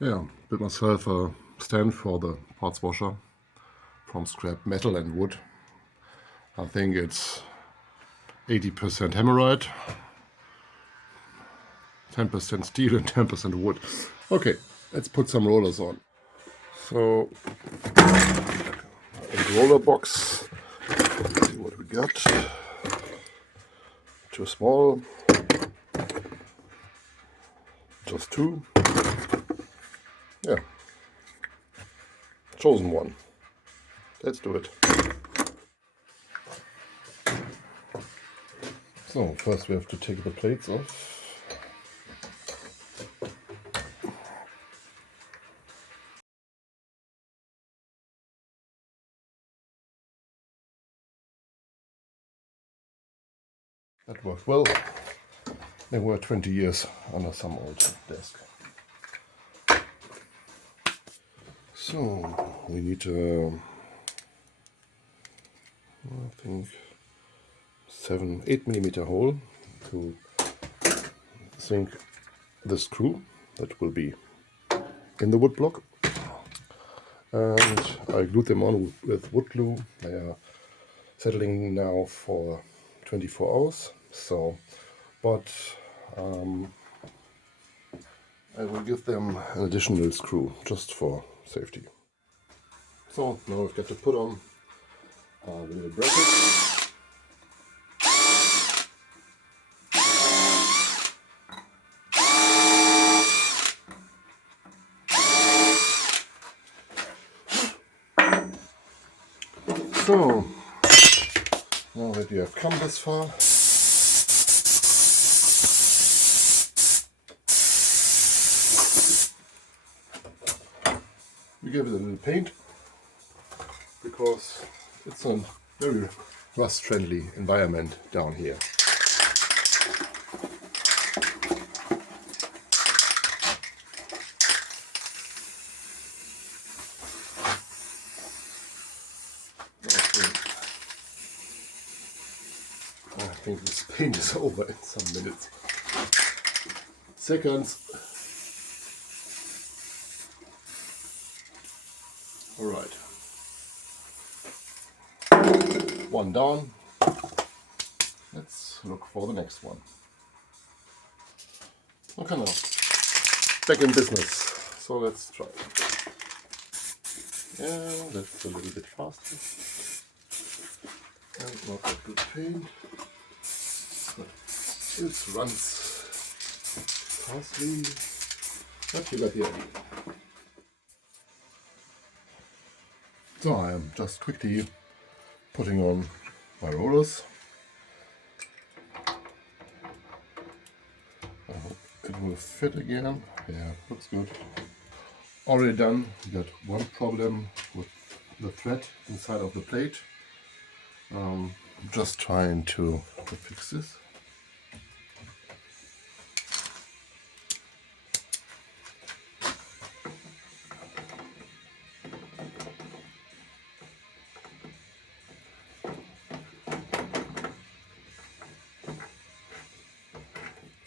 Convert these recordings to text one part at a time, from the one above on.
Yeah, built myself a stand for the parts washer from scrap metal and wood. I think it's 80% hemorrhoid, 10% steel and 10% wood. Okay, let's put some rollers on. So, a roller box. Let's see what we got. Too small. Just two. Yeah. Chosen one. Let's do it. So, first we have to take the plates off. That worked well. They were 20 years under some old desk. So we need I think 8 mm hole to sink the screw that will be in the wood block. And I glued them on with wood glue. They are settling now for 24 hours. So, but I will give them an additional screw just for safety. So now we've got to put on the little bracket. So now that you have come this far, we give it a little paint because it's a very rust-friendly environment down here. I think this paint is over in some minutes. Seconds. Alright. One down. Let's look for the next one. Okay, now back in business. So let's try. Yeah, that's a little bit faster. And not that good paint. It runs fastly. But you got the idea. So I am just quickly putting on my rollers. I hope it will fit again. Yeah, looks good. Already done. We got one problem with the thread inside of the plate. Just trying to fix this.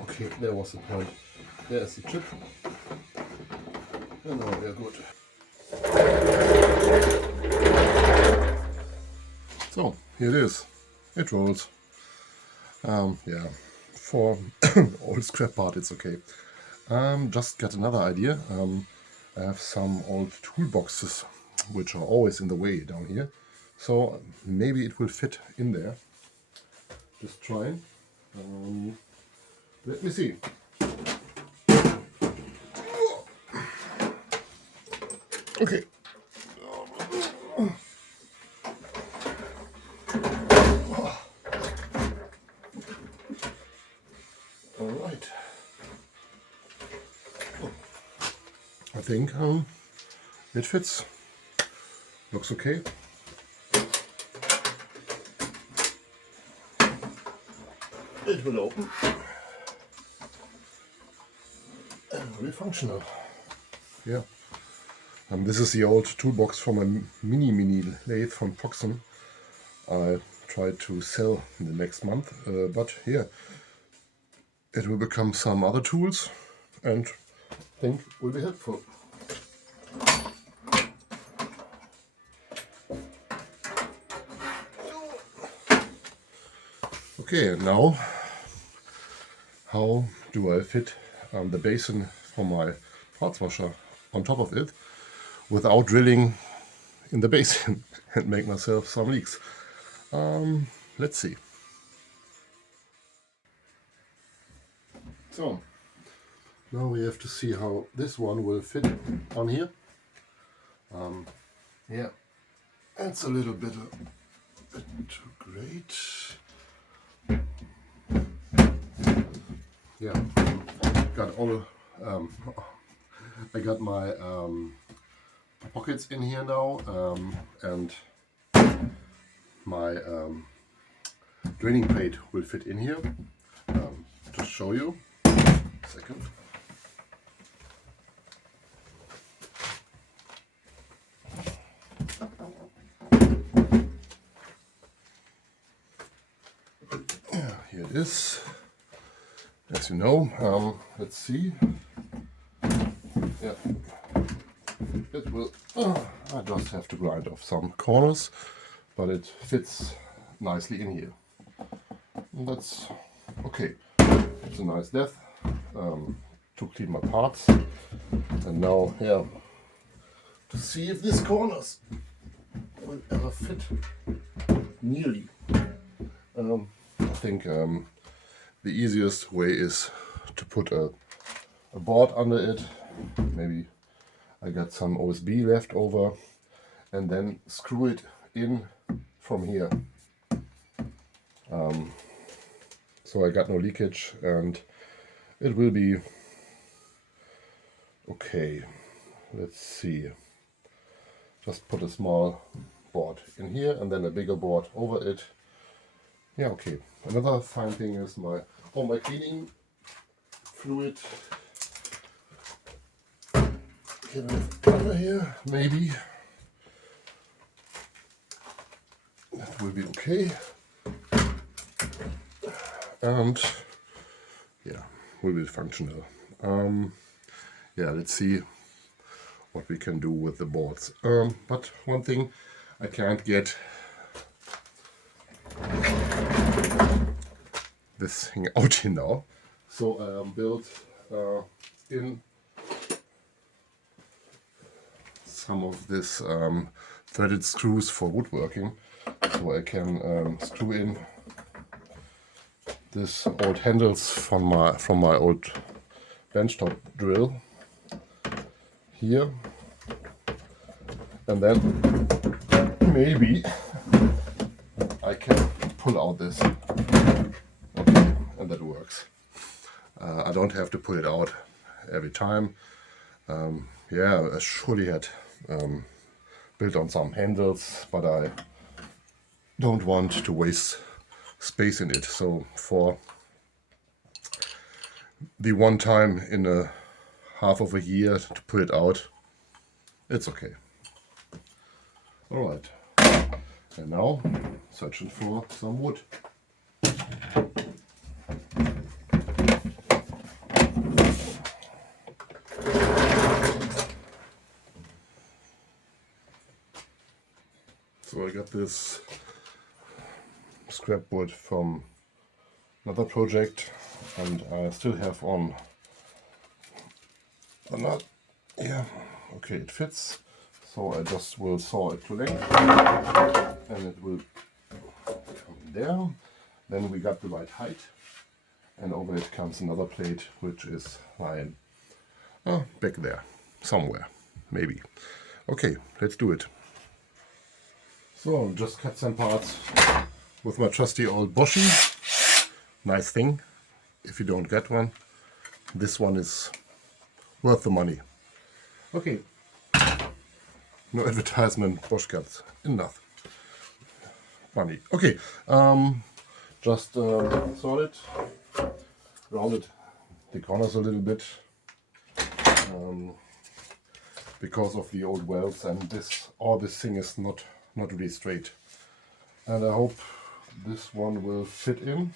Okay, there was the point. There's the chip. And now we are good. So, here it is. It rolls. Yeah, for old scrap part it's okay. Just got another idea. I have some old toolboxes which are always in the way down here. So maybe it will fit in there. Just trying. Let me see. Okay. All right. I think it fits. Looks okay. It will open. And very functional. Yeah. This is the old toolbox from a mini lathe from Proxen. I tried to sell in the next month, but yeah, it will become some other tools and I think will be helpful. Okay, and now how do I fit the basin from my parts washer on top of it without drilling in the basin and make myself some leaks? Let's see. So now we have to see how this one will fit on here. Yeah, it's a little bit too great. Yeah, got all. I got my pockets in here now, and my draining plate will fit in here. Just show you. Second. Yeah, here it is. As you know, let's see. Yeah, it will. I just have to grind off some corners, but it fits nicely in here. And that's okay. It's a nice depth to clean my parts. And now, yeah, to see if this corners will ever fit nearly. I think the easiest way is to put a board under it. Maybe I got some OSB left over, and then screw it in from here. So I got no leakage and it will be okay. Let's see. Just put a small board in here and then a bigger board over it. Yeah, okay. Another fine thing is my cleaning fluid. Get it under here, maybe. That will be okay. And yeah, will be functional. Yeah, let's see what we can do with the boards. But one thing I can't get this thing out here now. So I built in some of this threaded screws for woodworking, so I can screw in this old handles from my old benchtop drill here, and then maybe I can pull out this. Okay, and that works. I don't have to pull it out every time. Yeah, I surely had built on some handles, but I don't want to waste space in it. So for the one time in a half of a year to pull it out, it's okay. All right, and now searching for some wood. So I got this scrap wood from another project, and I still have on the nut. Yeah, okay, it fits. So I just will saw it to length, and it will come there. Then we got the right height, and over it comes another plate, which is lying back there, somewhere, maybe. Okay, let's do it. So just cut some parts with my trusty old Boschy. Nice thing. If you don't get one, this one is worth the money. Okay. No advertisement, Bosch cuts. Enough money. Okay. Just saw it, rounded the corners a little bit because of the old welds, and this thing is not really straight. And I hope this one will fit in.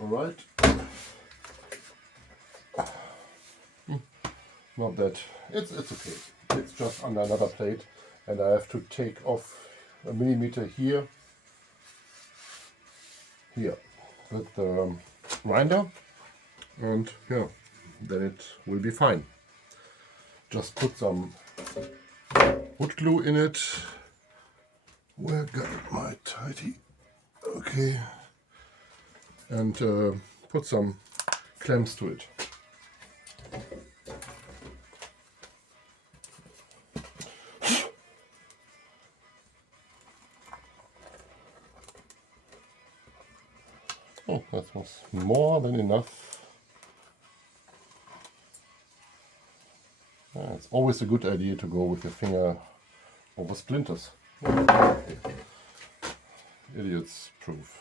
All right. Not that it's okay. It's just under another plate, and I have to take off a millimeter here here with the grinder, and yeah, then it will be fine. Just put some wood glue in it. Where got my tidy? Okay, and put some clamps to it. Oh, that was more than enough. It's always a good idea to go with your finger over splinters. Idiot's proof.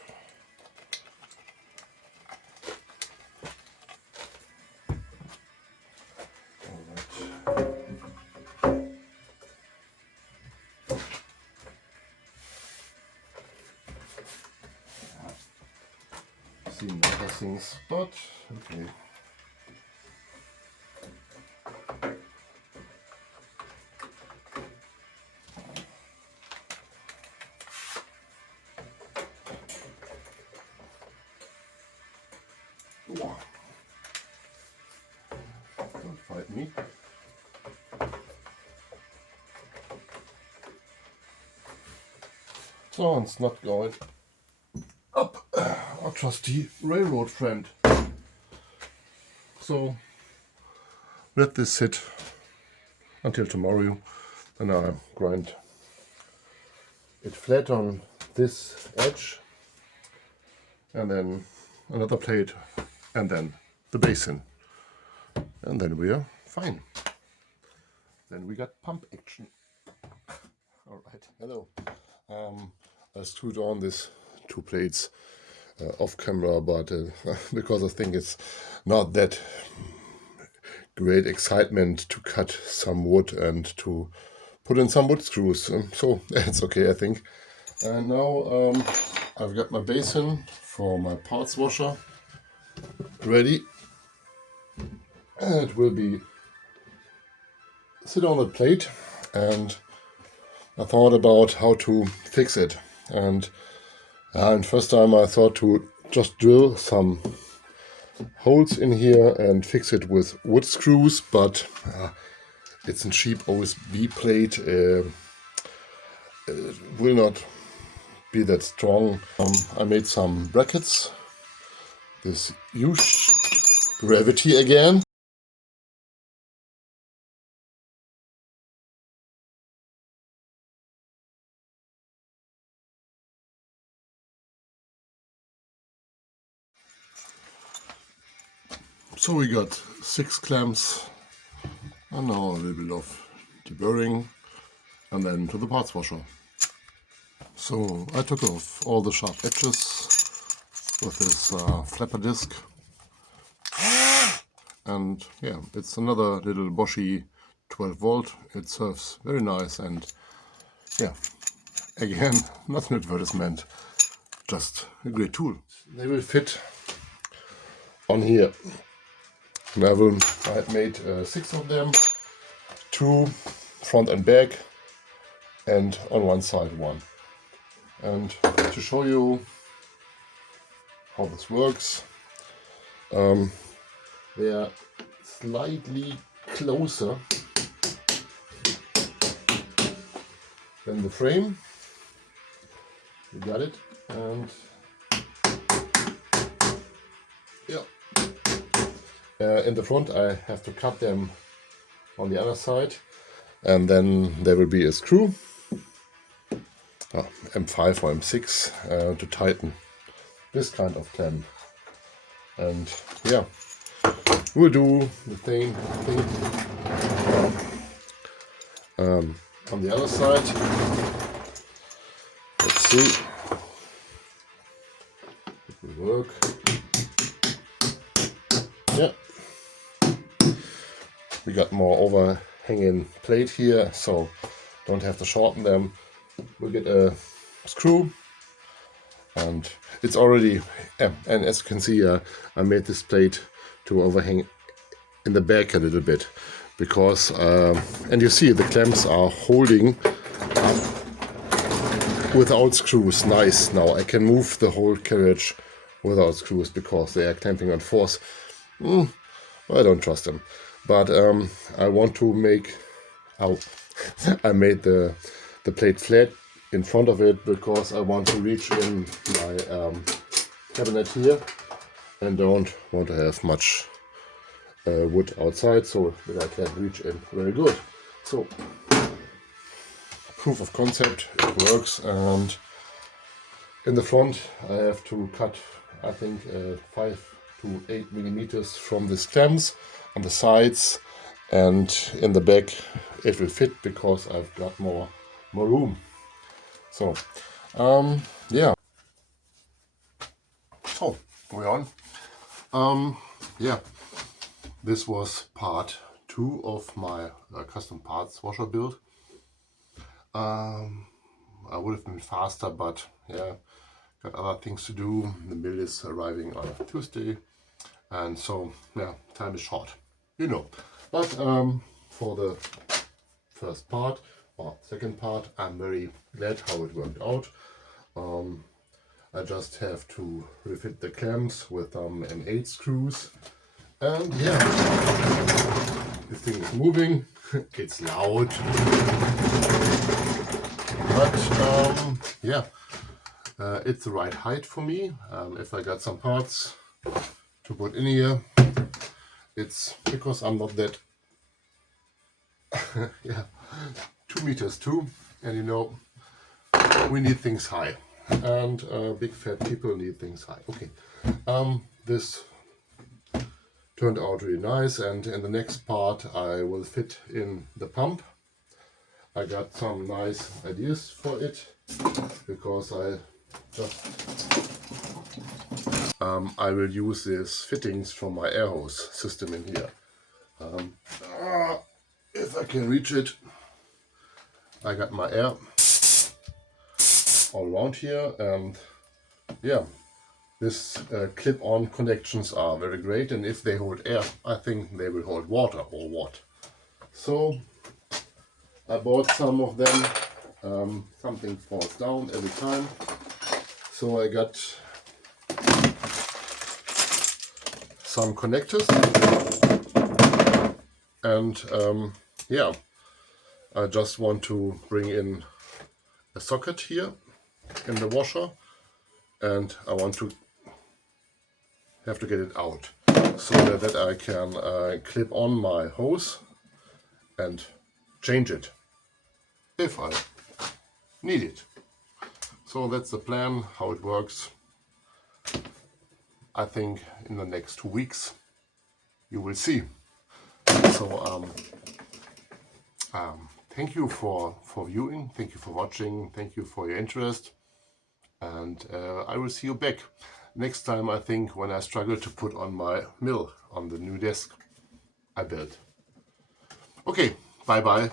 Seen other things, but okay. Don't fight me. So it's not going up, our trusty railroad friend. So let this sit until tomorrow, and I grind it flat on this edge, and then another plate, and then the basin, and then we are fine. Then we got pump action. All right, hello. I screwed on these two plates off camera, but because I think it's not that great excitement to cut some wood and to put in some wood screws, so it's okay, I think. And now I've got my basin for my parts washer ready, and it will be sit on the plate, and I thought about how to fix it. And first time I thought to just drill some holes in here and fix it with wood screws, but it's a cheap OSB plate. It will not be that strong. I made some brackets. This huge gravity again. So we got 6 clamps, and now a little bit of deburring, and then to the parts washer. So I took off all the sharp edges with this flapper disc, and yeah, it's another little Boschi 12 volt. It serves very nice, and yeah, again, not an advertisement, just a great tool. They will fit on here. And I had made 6 of them, 2 front and back, and on one side 1. And to show you how this works, they are slightly closer than the frame. You got it, and yeah. In the front I have to cut them on the other side, and then there will be a screw, M5 or M6, to tighten this kind of clamp. And yeah, we'll do the same thing on the other side. Let's see, it will work. Yeah. We got more overhanging plate here, so don't have to shorten them. We'll get a screw, and it's already, and as you can see, I made this plate to overhang in the back a little bit, because, and you see the clamps are holding up without screws. Nice. Now I can move the whole carriage without screws because they are clamping on force. I don't trust them. But I want to make... Oh, I made the plate flat in front of it because I want to reach in my cabinet here and don't want to have much wood outside, so that I can reach in very good. So, proof of concept, it works. And in the front I have to cut, I think, 5 to 8 millimeters from the stems on the sides, and in the back it will fit because I've got more room. So yeah, so going on. Yeah, this was part 2 of my custom parts washer build. I would have been faster, but yeah, got other things to do. The bill is arriving on Tuesday, and so yeah, time is short, you know. But for the first part or second part, I'm very glad how it worked out. I just have to refit the clamps with M8 screws, and yeah, this thing is moving. It's loud, but yeah, it's the right height for me. If I got some parts to put in here, it's because I'm not that yeah, 2 meters too, and you know, we need things high, and big fat people need things high. Okay, this turned out really nice, and in the next part I will fit in the pump. I got some nice ideas for it because I will use these fittings from my air hose system in here. If I can reach it, I got my air all around here, and yeah, this clip-on connections are very great, and if they hold air, I think they will hold water or what. So I bought some of them. Something falls down every time, so I got some connectors, and yeah, I just want to bring in a socket here in the washer, and I want to have to get it out so that I can clip on my hose and change it if I need it. So that's the plan, how it works. I think in the next 2 weeks you will see. So thank you for viewing, thank you for watching, thank you for your interest, and I will see you back next time, I think, when I struggle to put on my mill on the new desk I built. Okay, bye bye.